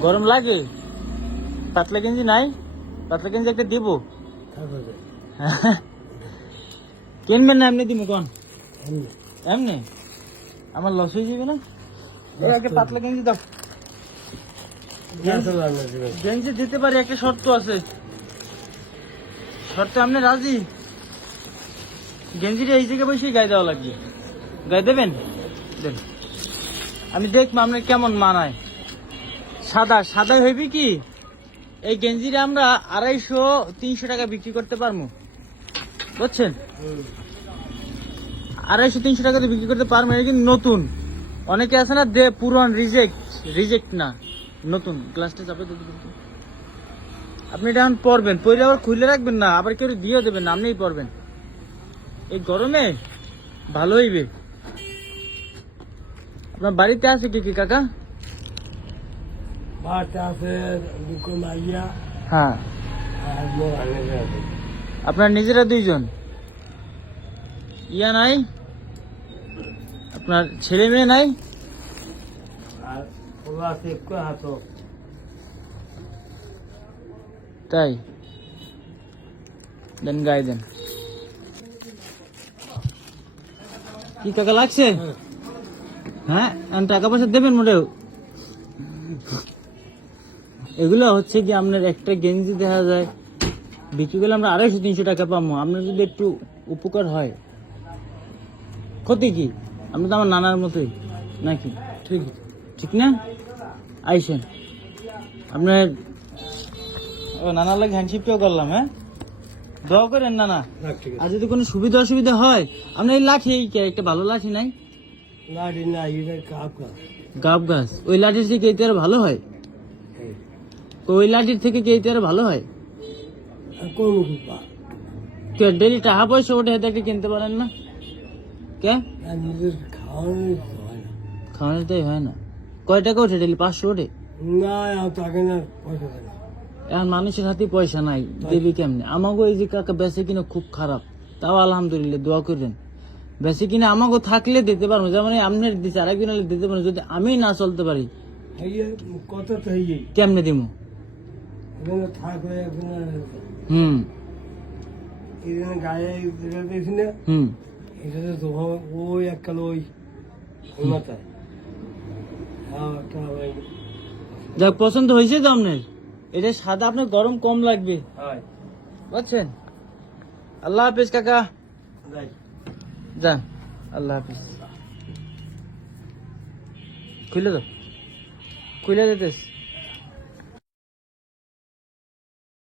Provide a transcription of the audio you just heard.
গরম লাগে? পাতলা গেঞ্জি নাই? পাতলা গেঞ্জি একটা দিব। কিনবেন না এমনি দিব কোন? এমনি। আমার লস হয়ে যাবে না? পাতলা গেঞ্জি দাও। গেঞ্জি দিতে পারি একটা শর্ত আছে। শর্ত আপনি রাজি? গেঞ্জিটা এই জায়গায় বসে গায়ে দেওয়া লাগবে। গায়ে দেবেন? দেন। আমি দেখব আপনার কেমন মানায়। সাদা সাদা হইবে কি? এই গেঞ্জিটা আমরা আড়াইশো, তিনশো টাকা বিক্রি করতে পারব বুঝছেন? আড়াইশো, তিনশো টাকাতে বিক্রি করতে পারব এটা কিন্তু নতুন। অনেকে আছে না, দে, পুরন রিজেক্ট রিজেক্ট না। নতুন গ্লাসটা চাপে। আপনি এটা এখন পরবেন পরে আবার খুলে রাখবেন না, আবার কেউ দিয়ে দেবেন না, আপনিই পরবেন। এই গরমে ভালো হইবে। আপনার বাড়িতে আছে কি কি কাকা? বাচ্চা আছে দুটো মাইয়া। হ্যাঁ। আর মোর আনে আছে আপনার নিজেরা দুইজন? ইয়া নাই? আপনার ছেলে মেয়ে নাই? আর ওরা আছে একটু হাতো। তাই? দেন গায়ে দেন। কি টাকা লাগছে? হ্যাঁ। টাকা পয়সা দেবেন মোটেও? এগুলো হচ্ছে কি আপনার একটা গেঞ্জি দেখা যায়। বিক্রি করলে আমরা আড়াইশো তিনশো টাকা পাবো। আপনার যদি একটু উপকার হয়। ক্ষতি কি? আপনি তো আমার নানার মতোই নাকি? ঠিক ঠিক না? আইসেন। আপনার ও নানার লাগে হ্যান্ডশিপটাও করলাম হ্যাঁ? দোয়া করেন নানা। না আর যদি কোনো সুবিধা অসুবিধা হয় আপনার এই লাঠি একটা ভালো লাঠি নাই? লাঠি না এটা কাপ না গাব গাছ। ওই লাঠির থেকে আরও ভালো হয়? ওই লাঠির থেকে কি এতে আরও ভালো হয়? কোন কুপা ডেলি টাকা পয়সা হাতে একটা কিনতে পারেন না? কে? নিজের হয় না। খাওয়ানোটাই হয় না। কয় টাকা ওঠে ডেলি? পাঁচশো ওঠে? না আর না পয়সা না। এখন মানুষের হাতে পয়সা নাই দেবি কেমনে? আমাকে এই যে কাকা বেঁচে কিনা খুব খারাপ। তাও আলহামদুলিল্লাহ দোয়া করবেন। বেঁচে কিনা আমাকে থাকলে দিতে পারব যেমন এই আপনার দিচ্ছে আরেকজন হলে দিতে পারব। যদি আমি না চলতে পারি কত কেমনে দিব এখানে থাকবে এখানে হুম। এখানে গায়ে এটা দেখছি না? হুম। তো ও- ওই এককাল ওই ওই মাথায় হ্যাঁ যাক পছন্দ হয়েছে তো আপনার? এটা সাদা আপনার গরম কম লাগবে। বুঝছেন? আল্লাহ হাফিজ কাকা। যান আল্লাহ হাফিজ। খুলে দাও। খুলে দিতেছ।